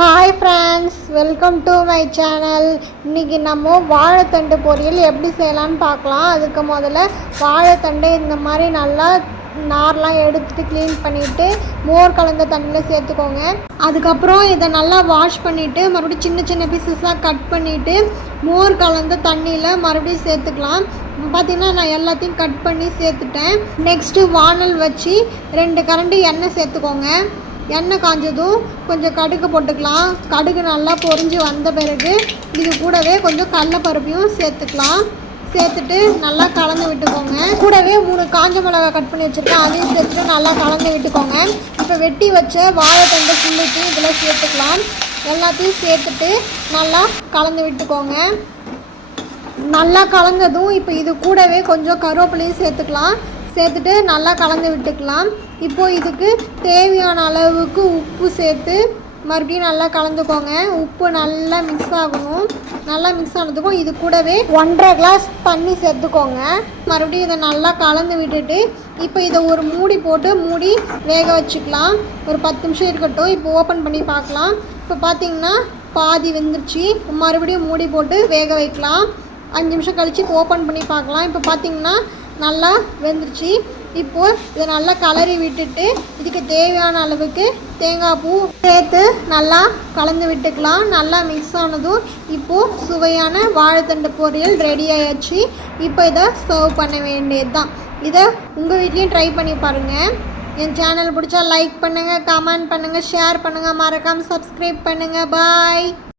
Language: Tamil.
Hi friends, welcome to my channel. இன்றைக்கி நம்ம வாழைத்தண்டு பொரியல் எப்படி செய்யலான்னு பார்க்கலாம். அதுக்கு முதல்ல வாழைத்தண்டை இந்த மாதிரி நல்லா நார்லாம் எடுத்துகிட்டு க்ளீன் பண்ணிவிட்டு மோர் கலந்த தண்ணியில் சேர்த்துக்கோங்க. அதுக்கப்புறம் இதை நல்லா வாஷ் பண்ணிவிட்டு மறுபடியும் சின்ன சின்ன பீசஸாக கட் பண்ணிவிட்டு மோர் கலந்த தண்ணியில் மறுபடியும் சேர்த்துக்கலாம். பார்த்திங்கன்னா நான் எல்லாத்தையும் கட் பண்ணி சேர்த்துட்டேன். நெக்ஸ்ட்டு வானல் வச்சு 2 கரண்டி எண்ணெய் சேர்த்துக்கோங்க. எண்ணெய் காஞ்சதும் கொஞ்சம் கடுகு போட்டுக்கலாம். கடுகு நல்லா பொரிஞ்சு வந்த பிறகு இது கூடவே கொஞ்சம் கடலைப்பருப்பையும் சேர்த்துக்கலாம். சேர்த்துட்டு நல்லா கலந்து விட்டுக்கோங்க. கூடவே 3 காஞ்ச மிளகாய் கட் பண்ணி வச்சுருக்கேன், அதையும் சேர்த்துட்டு நல்லா கலந்து விட்டுக்கோங்க. இப்போ வெட்டி வச்ச வாழைத்தண்டு புள்ளிட்டு இதில் சேர்த்துக்கலாம். எல்லாத்தையும் சேர்த்துட்டு நல்லா கலந்து விட்டுக்கோங்க. நல்லா கலந்ததும் இப்போ இது கூடவே கொஞ்சம் கருவேப்பிலையும் சேர்த்துக்கலாம். சேர்த்துட்டு நல்லா கலந்து விட்டுக்கலாம். இப்போது இதுக்கு தேவையான அளவுக்கு உப்பு சேர்த்து மறுபடியும் நல்லா கலந்துக்கோங்க. உப்பு நல்லா மிக்ஸ் ஆகணும். நல்லா மிக்ஸ் ஆனதுக்கும் இது கூடவே 1.5 கிளாஸ் தண்ணி சேர்த்துக்கோங்க. மறுபடியும் இதை நல்லா கலந்து விட்டுட்டு இப்போ இதை ஒரு மூடி போட்டு மூடி வேக வச்சுக்கலாம். ஒரு 10 நிமிஷம் இருக்கட்டும். இப்போ ஓப்பன் பண்ணி பார்க்கலாம். இப்போ பார்த்திங்கன்னா பாதி வெந்துருச்சு. மறுபடியும் மூடி போட்டு வேக வைக்கலாம். 5 நிமிஷம் கழித்து இப்போ ஓப்பன் பண்ணி பார்க்கலாம். இப்போ பார்த்திங்கன்னா நல்லா வெந்துருச்சு. இப்போது இதை நல்லா கலரி விட்டுட்டு இதுக்கு தேவையான அளவுக்கு தேங்காய் பூ சேர்த்து நல்லா கலந்து விட்டுக்கலாம். நல்லா மிக்ஸ் ஆனதும் இப்போது சுவையான வாழைத்தண்டு பொரியல் ரெடி ஆயாச்சு. இப்போ இதை சர்வ் பண்ண வேண்டியது தான். இதை உங்கள் வீட்லேயும் ட்ரை பண்ணி பாருங்கள். என் சேனல் பிடிச்சா லைக் பண்ணுங்கள், கமெண்ட் பண்ணுங்கள், ஷேர் பண்ணுங்கள், மறக்காமல் சப்ஸ்கிரைப் பண்ணுங்கள். பாய்.